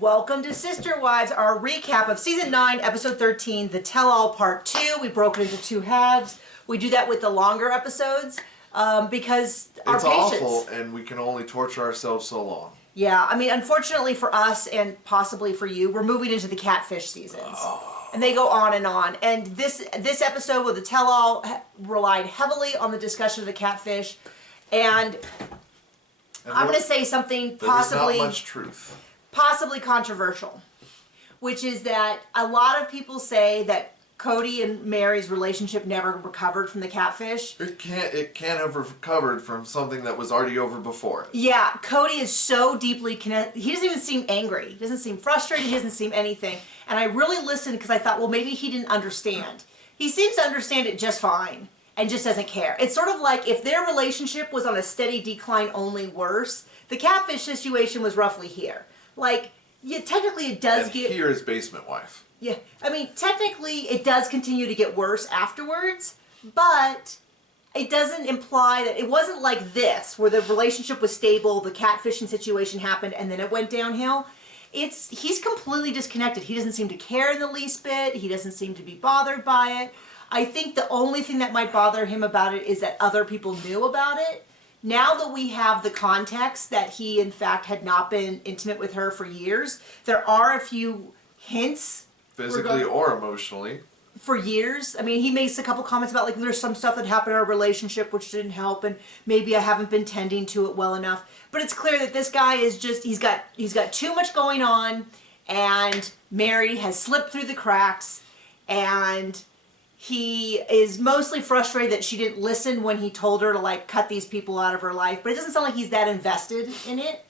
Welcome to Sister Wives, our recap of Season 9, Episode 13, The Tell-All Part 2. We broke it into two halves. We do that with the longer episodes because our it's patience. awful, and we can only torture ourselves so long. Yeah, I mean, unfortunately for us and possibly for you, we're moving into the catfish seasons. Oh. And they go on and on. And this episode with The Tell-All relied heavily on the discussion of the catfish. And I'm going to say something possibly... There's not much truth. Possibly controversial, which is that a lot of people say that Kody and Meri's relationship never recovered from the catfish. It can't have recovered from something that was already over before. Yeah, Kody is so deeply connected. He doesn't even seem angry. He doesn't seem frustrated. He doesn't seem anything. And I really listened because I thought, well, maybe he didn't understand. He seems to understand it just fine and just doesn't care. It's sort of like if their relationship was on a steady decline, only worse. The catfish situation was roughly here. Like, yeah, technically it does and get... here is basement wife. Yeah, I mean, technically it does continue to get worse afterwards, but it doesn't imply that it wasn't like this, where the relationship was stable, the catfishing situation happened, and then it went downhill. He's completely disconnected. He doesn't seem to care in the least bit. He doesn't seem to be bothered by it. I think the only thing that might bother him about it is that other people knew about it. Now that we have the context that he, in fact, had not been intimate with her for years, there are a few hints. Physically or emotionally. For years. I mean, he makes a couple comments about, like, there's some stuff that happened in our relationship which didn't help, and maybe I haven't been tending to it well enough. But it's clear that this guy is just, he's got too much going on, and Meri has slipped through the cracks, and... he is mostly frustrated that she didn't listen when he told her to, like, cut these people out of her life. But it doesn't sound like he's that invested in it,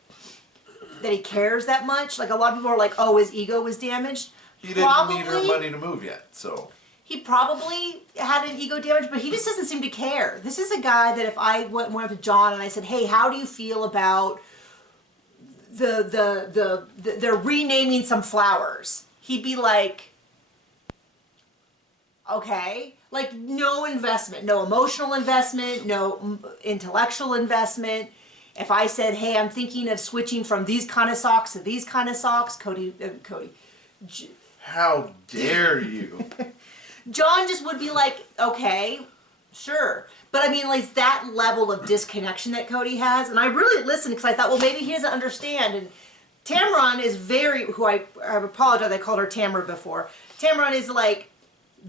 that he cares that much. Like, a lot of people are like, oh, his ego was damaged. He didn't need her money to move yet, so... He probably had an ego damage, but he just doesn't seem to care. This is a guy that if I went up to John and I said, hey, how do you feel about they're renaming some flowers? He'd be like... okay, like no investment, no emotional investment, no intellectual investment. If I said, hey, I'm thinking of switching from these kind of socks to these kind of socks, Kody. How dare you? John just would be like, okay, sure. But I mean, like that level of disconnection that Kody has, and I really listened because I thought, well, maybe he doesn't understand. And Tamron is who I apologize, I called her Tamara before. Tamron is like,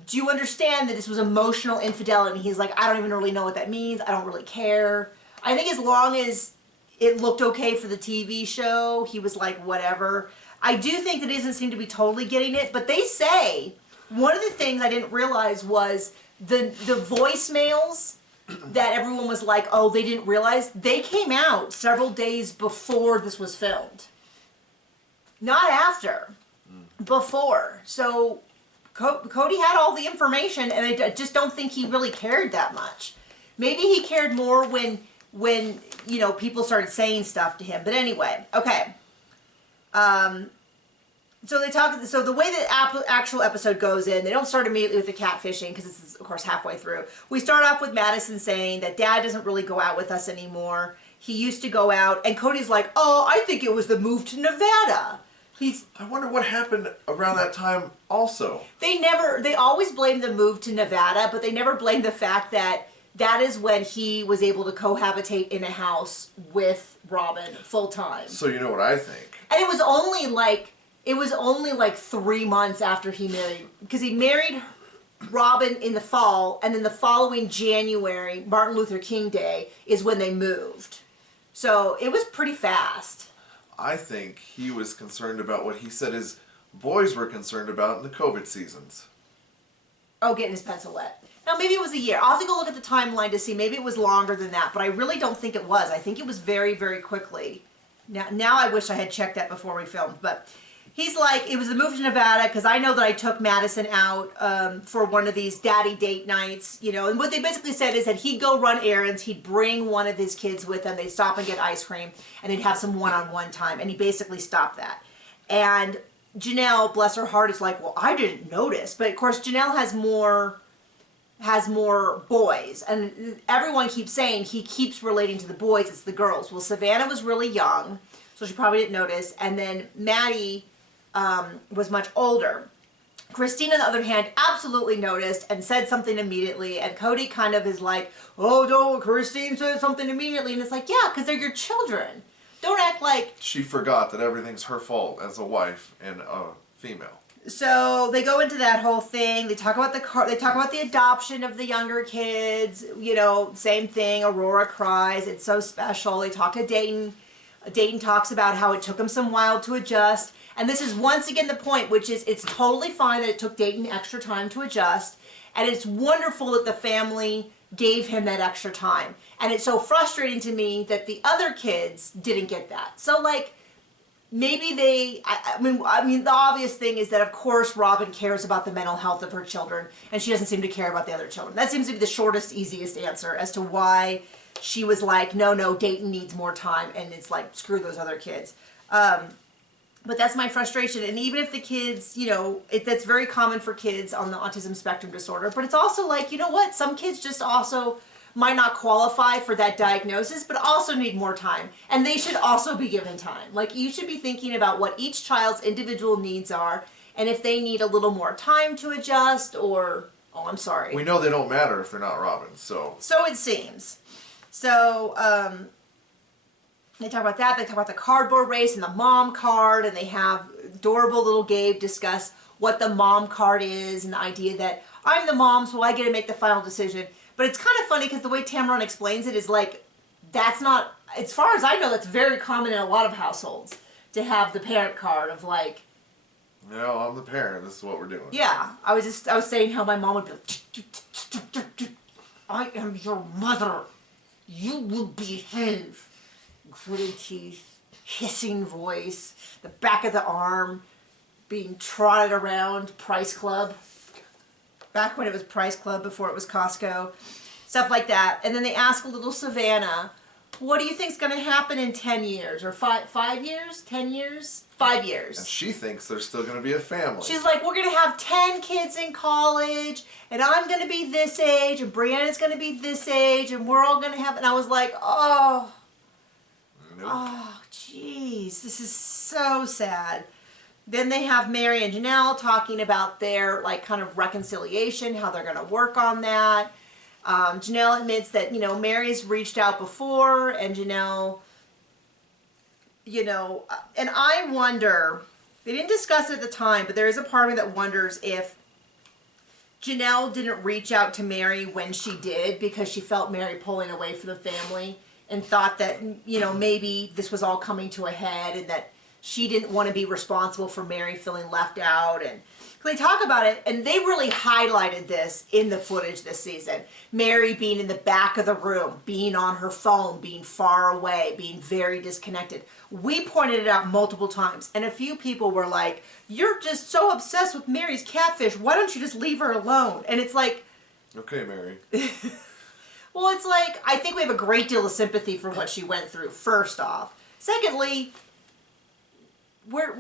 do you understand that this was emotional infidelity? And he's like, I don't even really know what that means. I don't really care. I think as long as it looked okay for the TV show, he was like, whatever. I do think that he doesn't seem to be totally getting it. But they say, one of the things I didn't realize was the voicemails that everyone was like, oh, they didn't realize. They came out several days before this was filmed. Not after. Before. So... Kody had all the information, and I just don't think he really cared that much. Maybe he cared more when you know, people started saying stuff to him. But anyway, okay. So they talk. So the way the actual episode goes in, they don't start immediately with the catfishing because this is, of course, halfway through. We start off with Madison saying that Dad doesn't really go out with us anymore. He used to go out, and Cody's like, "Oh, I think it was the move to Nevada." I wonder what happened around that time also. They always blame the move to Nevada, but they never blame the fact that that is when he was able to cohabitate in a house with Robin full time. So you know what I think. And it was only like 3 months after he married, because he married Robin in the fall, and then the following January, Martin Luther King Day, is when they moved. So it was pretty fast. I think he was concerned about what he said his boys were concerned about in the COVID seasons. Oh, getting his pencil wet. Now, maybe it was a year. I'll have to go look at the timeline to see. Maybe it was longer than that, but I really don't think it was. I think it was very, very quickly. Now I wish I had checked that before we filmed, but he's like, it was the move to Nevada, because I know that I took Madison out for one of these daddy date nights, you know, and what they basically said is that he'd go run errands, he'd bring one of his kids with him, they'd stop and get ice cream, and they'd have some one-on-one time, and he basically stopped that. And Janelle, bless her heart, is like, well, I didn't notice, but of course Janelle has more boys, and everyone keeps saying he keeps relating to the boys, it's the girls. Well, Savannah was really young, so she probably didn't notice. And then Maddie was much older. Christine, on the other hand, absolutely noticed and said something immediately. And Kody kind of is like, oh, no, Christine said something immediately. And it's like, yeah, because they're your children. Don't act like... She forgot that everything's her fault as a wife and a female. So they go into that whole thing. They talk about the adoption of the younger kids. You know, same thing. Aurora cries. It's so special. They talk to Dayton. Dayton talks about how it took him some while to adjust. And this is once again the point, which is it's totally fine that it took Dayton extra time to adjust. And it's wonderful that the family gave him that extra time. And it's so frustrating to me that the other kids didn't get that. So, like, maybe they, I mean, the obvious thing is that, of course, Robin cares about the mental health of her children, and she doesn't seem to care about the other children. That seems to be the shortest, easiest answer as to why she was like, no, Dayton needs more time, and it's like, screw those other kids. But that's my frustration. And even if the kids, you know, that's very common for kids on the autism spectrum disorder, but it's also like, you know what, some kids just also might not qualify for that diagnosis, but also need more time. And they should also be given time. Like, you should be thinking about what each child's individual needs are, and if they need a little more time to adjust, or, oh, I'm sorry. We know they don't matter if they're not Robin, so. So it seems. So, they talk about that. They talk about the cardboard race and the mom card, and they have adorable little Gabe discuss what the mom card is and the idea that I'm the mom, so I get to make the final decision. But it's kind of funny because the way Tamron explains it is like, that's not, as far as I know, that's very common in a lot of households to have the parent card of like, no, I'm the parent, this is what we're doing. yeah, I was saying how my mom would be like, I am your mother, you will behave. Gritty teeth, hissing voice, the back of the arm being trotted around Price Club. Back when it was Price Club, before it was Costco. Stuff like that. And then they ask little Savannah, what do you think's going to happen in 10 years? Or 5 years? 10 years? 5 years. And she thinks there's still going to be a family. She's like, we're going to have 10 kids in college, and I'm going to be this age, and Brianna's going to be this age, and we're all going to have... And I was like, oh... Nope. Oh, jeez, this is so sad. Then they have Meri and Janelle talking about their, like, kind of reconciliation, how they're going to work on that. Janelle admits that, you know, Meri's reached out before, and Janelle, you know, and I wonder, they didn't discuss it at the time, but there is a part of me that wonders if Janelle didn't reach out to Meri when she did because she felt Meri pulling away from the family, and thought that, you know, maybe this was all coming to a head and that she didn't want to be responsible for Meri feeling left out. And they talk about it, and they really highlighted this in the footage this season. Meri being in the back of the room, being on her phone, being far away, being very disconnected. We pointed it out multiple times, and a few people were like, you're just so obsessed with Meri's catfish, why don't you just leave her alone? And it's like... Okay, Meri. Well, it's like, I think we have a great deal of sympathy for what she went through, first off. Secondly, we're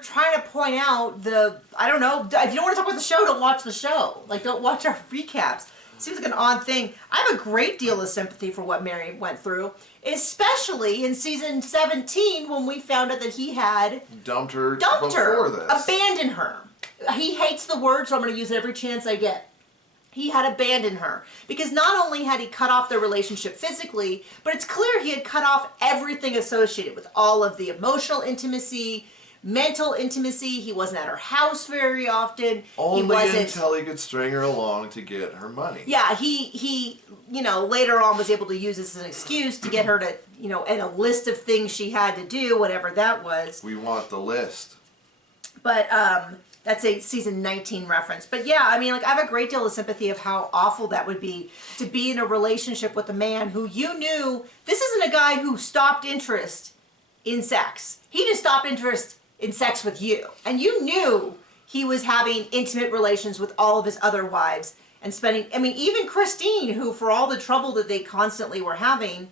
trying to point out the, I don't know, if you don't want to talk about the show, don't watch the show. Like, don't watch our recaps. It seems like an odd thing. I have a great deal of sympathy for what Meri went through, especially in season 17 when we found out that he had... Dumped her before this. Abandoned her. He hates the word, so I'm going to use it every chance I get. He had abandoned her because not only had he cut off their relationship physically, but it's clear he had cut off everything associated with all of the emotional intimacy, mental intimacy. He wasn't at her house very often. Only until he could string her along to get her money. Yeah, he you know, later on was able to use this as an excuse to get her to, you know, and a list of things she had to do, whatever that was. We want the list. But, that's a season 19 reference. But yeah, I mean, like, I have a great deal of sympathy of how awful that would be to be in a relationship with a man who you knew, this isn't a guy who stopped interest in sex. He just stopped interest in sex with you. And you knew he was having intimate relations with all of his other wives and spending, I mean, even Christine, who for all the trouble that they constantly were having,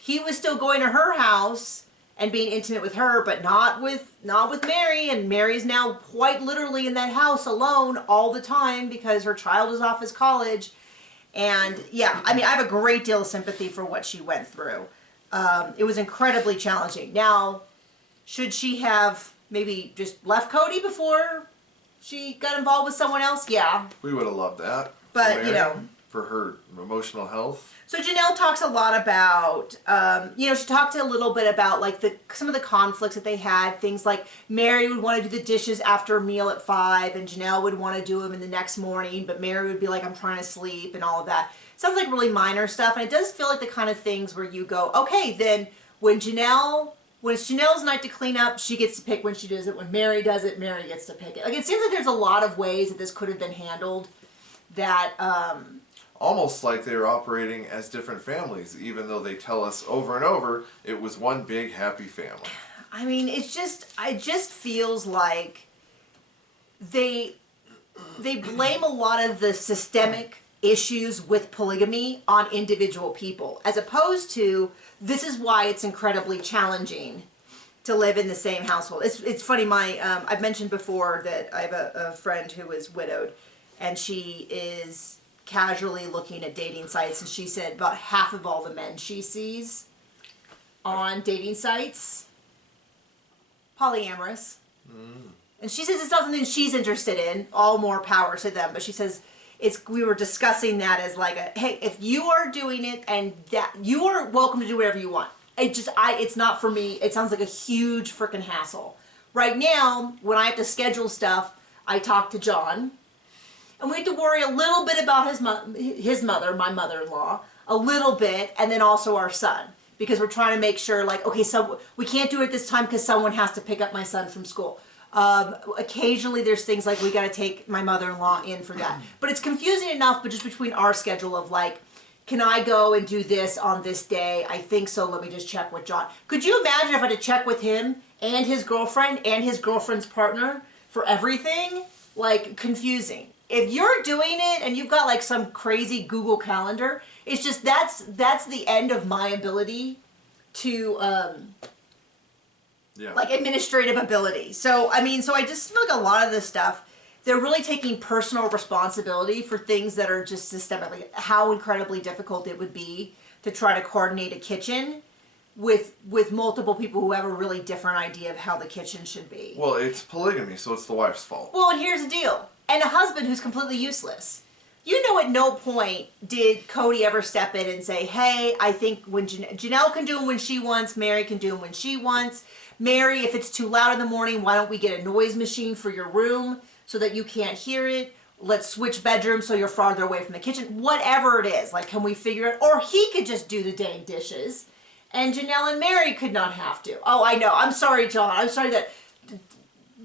he was still going to her house and being intimate with her, but not with Meri, and Mary's now quite literally in that house alone all the time because her child is off at college. And yeah, I mean, I have a great deal of sympathy for what she went through. It was incredibly challenging. Now, should she have maybe just left Kody before she got involved with someone else? Yeah. We would have loved that. But, for you Meri, know. for her emotional health. So Janelle talks a lot about, she talked a little bit about like some of the conflicts that they had. Things like Meri would want to do the dishes after a meal at 5, and Janelle would want to do them in the next morning, but Meri would be like, I'm trying to sleep, and all of that. Sounds like really minor stuff, and it does feel like the kind of things where you go, okay, then when it's Janelle's night to clean up, she gets to pick when she does it. When Meri does it, Meri gets to pick it. Like, it seems like there's a lot of ways that this could have been handled that, almost like they were operating as different families, even though they tell us over and over it was one big happy family. I mean, it just feels like they blame a lot of the systemic issues with polygamy on individual people, as opposed to this is why it's incredibly challenging to live in the same household. It's funny, I've mentioned before that I have a friend who is widowed, and she is casually looking at dating sites, and she said about half of all the men she sees on dating sites polyamorous. And she says it's not something she's interested in. All more power to them. But she says we were discussing that as like hey, if you are doing it, and that you are welcome to do whatever you want. It's not for me. It sounds like a huge freaking hassle. Right now, when I have to schedule stuff, I talk to John. And we have to worry a little bit about his mother, my mother-in-law, a little bit, and then also our son. Because we're trying to make sure, like, okay, so we can't do it this time because someone has to pick up my son from school. Occasionally there's things like we got to take my mother-in-law in for that. But it's confusing enough, but just between our schedule of like, can I go and do this on this day? I think so, let me just check with John. Could you imagine if I had to check with him and his girlfriend's partner for everything? Like, confusing. If you're doing it and you've got like some crazy Google Calendar, it's just that's the end of my ability to like administrative ability. So I just feel like a lot of this stuff, they're really taking personal responsibility for things that are just systemically how incredibly difficult it would be to try to coordinate a kitchen with multiple people who have a really different idea of how the kitchen should be. Well, it's polygamy, so it's the wife's fault. Well, and here's the deal. And a husband who's completely useless. You know, at no point did Kody ever step in and say, hey, I think when Janelle can do them when she wants, Meri can do them when she wants. Meri, if it's too loud in the morning, why don't we get a noise machine for your room so that you can't hear it? Let's switch bedrooms so you're farther away from the kitchen. Whatever it is, like, can we figure it? Or he could just do the dang dishes, and Janelle and Meri could not have to. Oh, I know. I'm sorry, John. I'm sorry that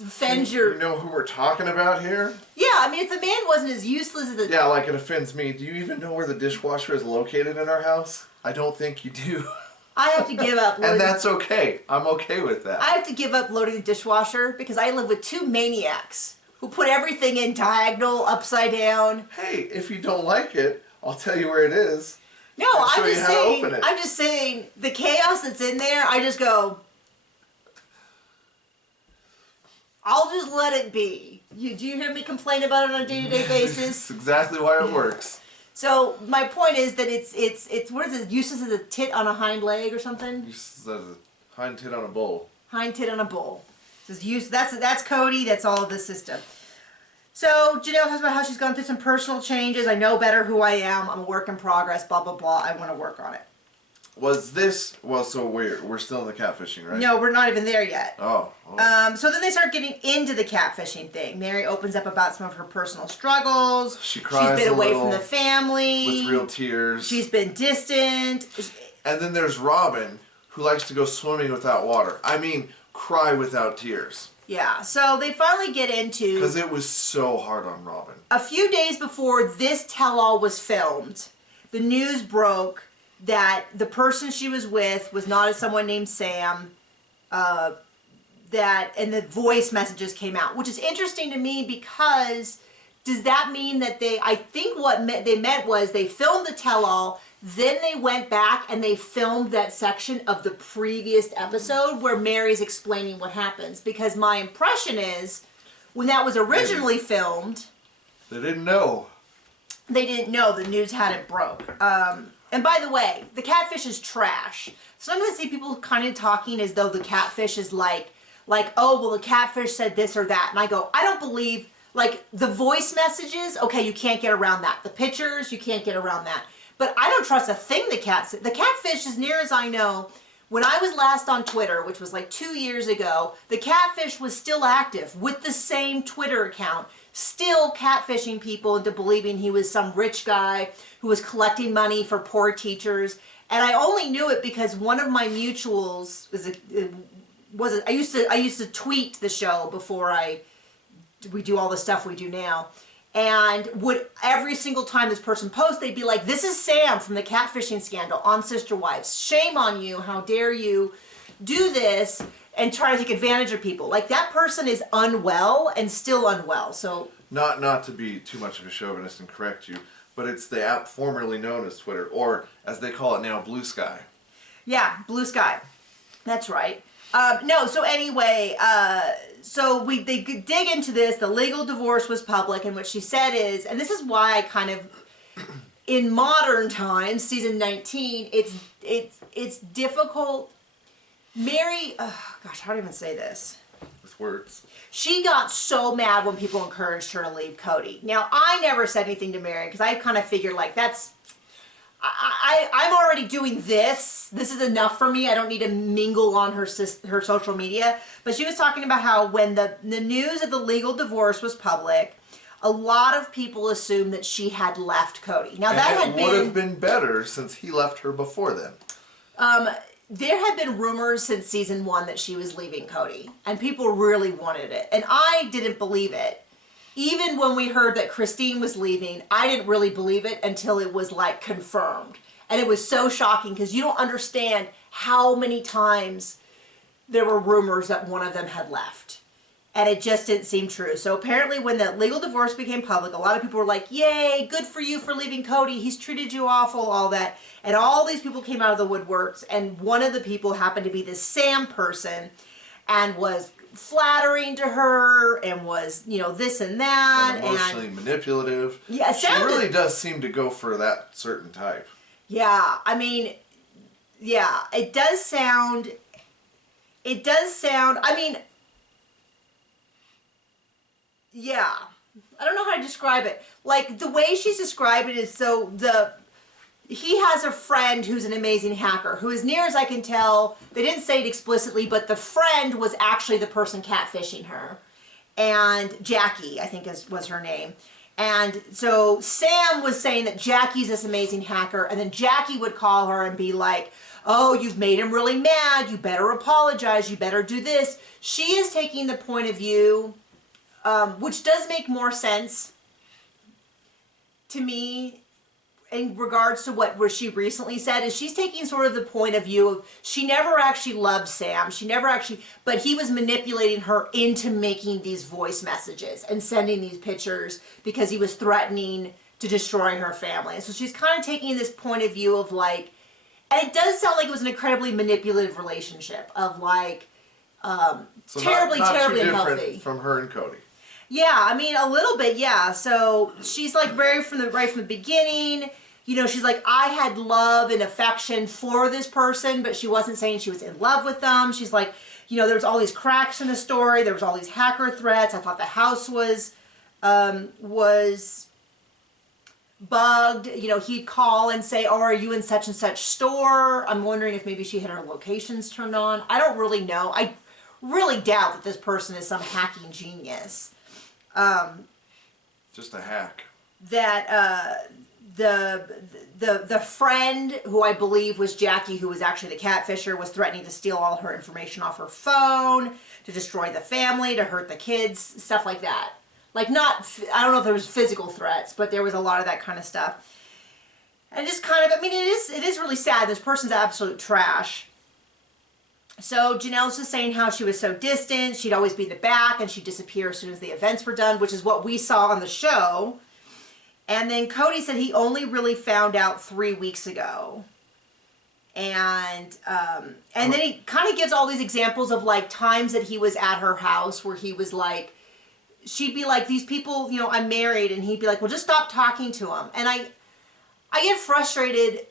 offends your... You know who we're talking about here? Yeah, I mean, if the man wasn't as useless as the... Yeah, like it offends me. Do you even know where the dishwasher is located in our house? I don't think you do. I have to give up... And that's okay. I'm okay with that. I have to give up loading the dishwasher because I live with two maniacs who put everything in diagonal, upside down. Hey, if you don't like it, I'll tell you where it is. No, I'm just saying, the chaos that's in there, I just go... I'll just let it be. Do you hear me complain about it on a day-to-day basis? That's exactly why it works. So my point is that it's what is it? Useless as a tit on a hind leg or something? Useless as a hind tit on a bull. Hind tit on a bull. That's Kody. That's all of the system. So Janelle talks about how she's gone through some personal changes. I know better who I am. I'm a work in progress. Blah blah blah. I want to work on it. Was this... Well, so we're still in the catfishing, right? No, we're not even there yet. Oh. So then they start getting into the catfishing thing. Meri opens up about some of her personal struggles. She cries She's been away from the family. With real tears. She's been distant. And then there's Robin, who likes to go swimming without water. I mean, cry without tears. Yeah, so they finally get into... Because it was so hard on Robin. A few days before this tell-all was filmed, the news broke that the person she was with was not someone named Sam, and the voice messages came out, which is interesting to me because does that mean that I think what they meant was they filmed the tell-all, then they went back and they filmed that section of the previous episode where Meri's explaining what happens, because my impression is when that was originally filmed... They didn't know. They didn't know the news hadn't broke. And by the way, the catfish is trash. Sometimes I see people kind of talking as though the catfish is like, oh, well, the catfish said this or that. And I go, I don't believe, like, the voice messages, okay, you can't get around that. The pictures, you can't get around that. But I don't trust a thing the cat said. The catfish, as near as I know, when I was last on Twitter, which was like 2 years ago, the catfish was still active with the same Twitter account, still catfishing people into believing he was some rich guy who was collecting money for poor teachers. And I only knew it because one of my mutuals I used to tweet the show before we do all the stuff we do now. And would every single time this person posts, they'd be like, this is Sam from the catfishing scandal on Sister Wives. Shame on you. How dare you do this and try to take advantage of people. Like, that person is unwell and still unwell. So not to be too much of a chauvinist and correct you, but it's the app formerly known as Twitter, or as they call it now, Blue Sky. Yeah, Blue Sky. That's right. No, so anyway, they dig into this. The legal divorce was public, and what she said is, and this is why I kind of, in modern times, season 19, it's difficult. Meri, oh gosh, how do I even say this? With words. She got so mad when people encouraged her to leave Kody. Now, I never said anything to Meri because I kind of figured, like, I'm already doing this. This is enough for me. I don't need to mingle on her social media. But she was talking about how when the news of the legal divorce was public, a lot of people assumed that she had left Kody. Now, and would have been better since he left her before then. There had been rumors since season 1 that she was leaving Kody, and people really wanted it. And I didn't believe it. Even when we heard that Christine was leaving, I didn't really believe it until it was, like, confirmed. And it was so shocking because you don't understand how many times there were rumors that one of them had left. And it just didn't seem true. So apparently when the legal divorce became public, a lot of people were like, yay, good for you for leaving Kody. He's treated you awful, all that. And all these people came out of the woodworks. And one of the people happened to be this Sam person and was flattering to her and was, this and that. And emotionally manipulative. Yeah, she really does seem to go for that certain type. Yeah, I mean, yeah, it does sound, I mean, yeah, I don't know how to describe it. Like, the way she's described it is, so he has a friend who's an amazing hacker, who, as near as I can tell, they didn't say it explicitly, but the friend was actually the person catfishing her. And Jackie, I think was her name. And so Sam was saying that Jackie's this amazing hacker, and then Jackie would call her and be like, oh, you've made him really mad, you better apologize, you better do this. She is taking the point of view, which does make more sense to me, in regards to where she recently said, is she's taking sort of the point of view of she never actually loved Sam. But he was manipulating her into making these voice messages and sending these pictures because he was threatening to destroy her family. And so she's kind of taking this point of view of, like, and it does sound like it was an incredibly manipulative relationship of, like, so terribly not too unhealthy. Different from her and Kody. Yeah, I mean, a little bit, yeah. So she's like right from the beginning, she's like, I had love and affection for this person, but she wasn't saying she was in love with them. She's like, there's all these cracks in the story. There was all these hacker threats. I thought the house was bugged. He'd call and say, oh, are you in such and such store? I'm wondering if maybe she had her locations turned on. I don't really know. I really doubt that this person is some hacking genius. Just a hack. That the friend, who I believe was Jackie, who was actually the catfisher, was threatening to steal all her information off her phone, to destroy the family, to hurt the kids, stuff like that. Like, I don't know if there was physical threats, but there was a lot of that kind of stuff. And just kind of, I mean, it is really sad. This person's absolute trash. So Janelle's just saying how she was so distant, she'd always be in the back, and she'd disappear as soon as the events were done, which is what we saw on the show. And then Kody said he only really found out 3 weeks ago. And then he kind of gives all these examples of, like, times that he was at her house where he was like, she'd be like, these people, I'm married, and he'd be like, well, just stop talking to them. And I get frustrated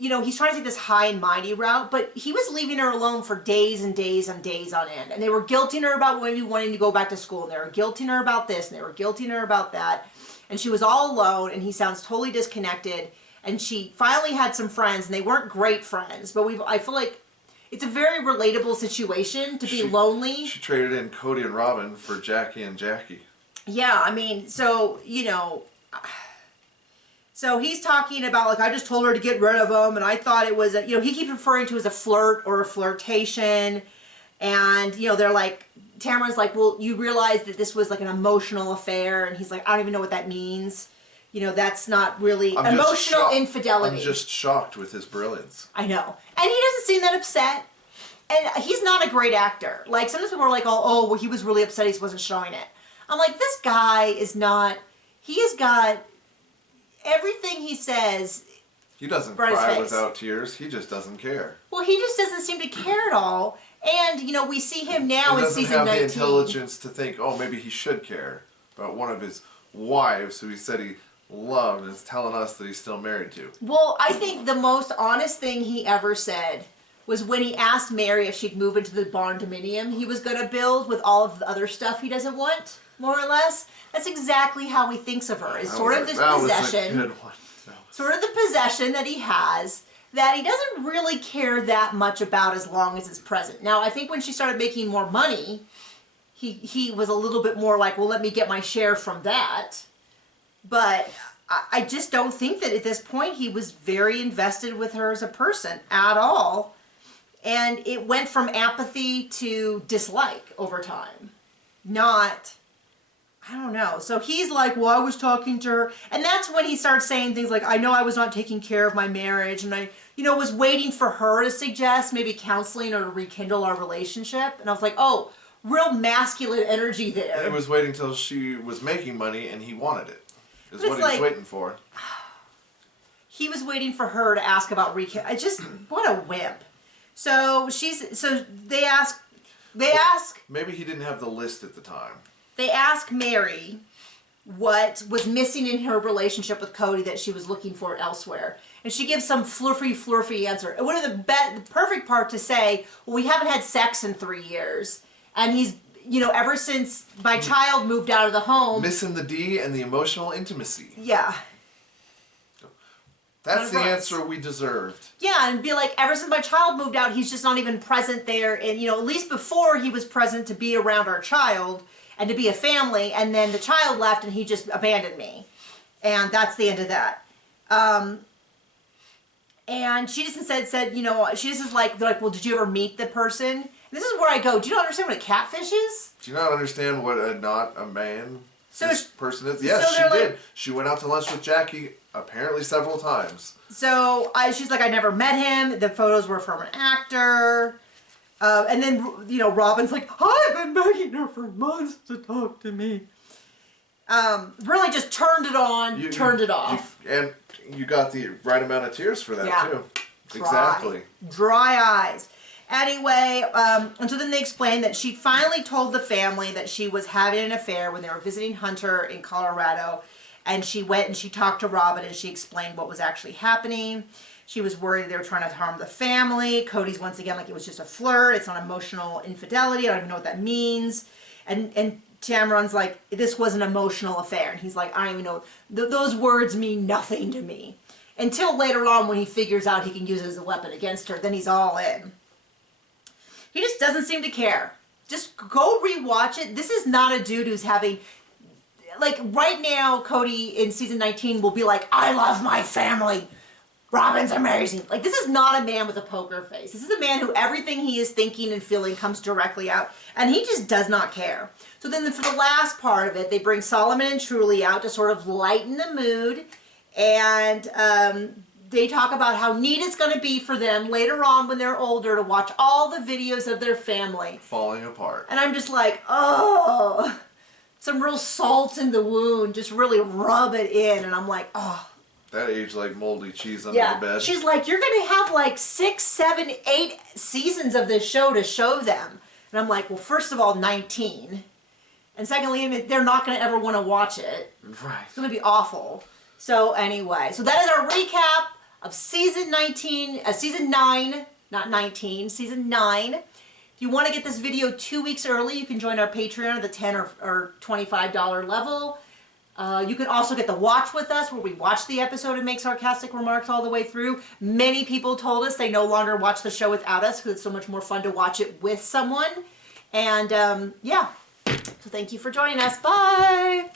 you know, he's trying to take this high and mighty route, but he was leaving her alone for days and days and days on end. And they were guilting her about maybe wanting to go back to school. And they were guilting her about this, and they were guilting her about that. And she was all alone, and he sounds totally disconnected. And she finally had some friends, and they weren't great friends, but I feel like it's a very relatable situation to be lonely. She traded in Kody and Robin for Jackie and Jackie. Yeah, I mean, so, you know... So he's talking about, like, I just told her to get rid of him, and I thought it was, you know, he keeps referring to it as a flirt or a flirtation, and, you know, they're like, Tamron's like, well, you realize that this was, like, an emotional affair, and he's like, I don't even know what that means. You know, that's not really emotional infidelity. I'm just shocked with his brilliance. I know. And he doesn't seem that upset, and he's not a great actor. Like, sometimes people are like, oh, well, he was really upset he wasn't showing it. I'm like, this guy is not, he has got... Everything he says... He doesn't cry without tears. He just doesn't care. Well, he just doesn't seem to care at all. And, you know, we see him now in season 19. He doesn't have the intelligence to think, oh, maybe he should care about one of his wives who he said he loved and is telling us that he's still married to. Well, I think the most honest thing he ever said was when he asked Meri if she'd move into the barn-dominium he was going to build with all of the other stuff he doesn't want, more or less. That's exactly how he thinks of her. It's sort of this possession, sort of the possession that he has that he doesn't really care that much about as long as it's present. Now, I think when she started making more money, he was a little bit more like, well, let me get my share from that. But I just don't think that at this point he was very invested with her as a person at all. And it went from apathy to dislike over time. Not... I don't know. So he's like, well, I was talking to her. And that's when he starts saying things like, I know I was not taking care of my marriage. And I, you know, was waiting for her to suggest maybe counseling or to rekindle our relationship. And I was like, oh, real masculine energy there. He was waiting till she was making money and he wanted it. Is what he was waiting for. He was waiting for her to ask about rekindling. I just, what a wimp. So they ask. Maybe he didn't have the list at the time. They ask Meri what was missing in her relationship with Kody that she was looking for elsewhere. And she gives some flurfy answer. And one of the perfect part to say, well, we haven't had sex in 3 years. And he's, you know, ever since my child moved out of the home. Missing the D and the emotional intimacy. Yeah. That's the answer we deserved. Yeah, and be like, ever since my child moved out, he's just not even present there. And, you know, at least before he was present to be around our child and to be a family, and then the child left and he just abandoned me. And that's the end of that. And she just said, you know, she just is like, they're like, well, did you ever meet the person? And this is where I go, do you not understand what a catfish is? Do you not understand what a not a man this person is? Yes, so she did. She went out to lunch with Jackie apparently several times. So she's like, I never met him. The photos were from an actor. And then, you know, Robin's like, I've been begging her for months to talk to me. Really just turned it on, turned it off. And you got the right amount of tears for that, too. Exactly. Dry eyes. Anyway, and so then they explained that she finally told the family that she was having an affair when they were visiting Hunter in Colorado. And she went and she talked to Robin and she explained what was actually happening. She was worried they were trying to harm the family. Cody's once again like it was just a flirt. It's not emotional infidelity. I don't even know what that means. And Tamron's like, this was an emotional affair. And he's like, I don't even know. Those words mean nothing to me. Until later on when he figures out he can use it as a weapon against her. Then he's all in. He just doesn't seem to care. Just go rewatch it. This is not a dude who's having... Like, right now, Kody in season 19 will be like, I love my family. Robin's amazing. Like, this is not a man with a poker face. This is a man who everything he is thinking and feeling comes directly out. And he just does not care. So then for the last part of it, they bring Solomon and Truly out to sort of lighten the mood. And they talk about how neat it's going to be for them later on when they're older to watch all the videos of their family falling apart. And I'm just like, oh... Some real salt in the wound, just really rub it in, and I'm like, oh. That aged like moldy cheese under the bed. She's like, you're going to have like 6, 7, 8 seasons of this show to show them. And I'm like, well, first of all, 19. And secondly, they're not going to ever want to watch it. Right. It's going to be awful. So anyway, so that is our recap of season 19, season 9, not 19, season 9. If you want to get this video 2 weeks early, you can join our Patreon at the $10 or $25 level. You can also get the watch with us, where we watch the episode and make sarcastic remarks all the way through. Many people told us they no longer watch the show without us because it's so much more fun to watch it with someone. And yeah, so thank you for joining us. Bye!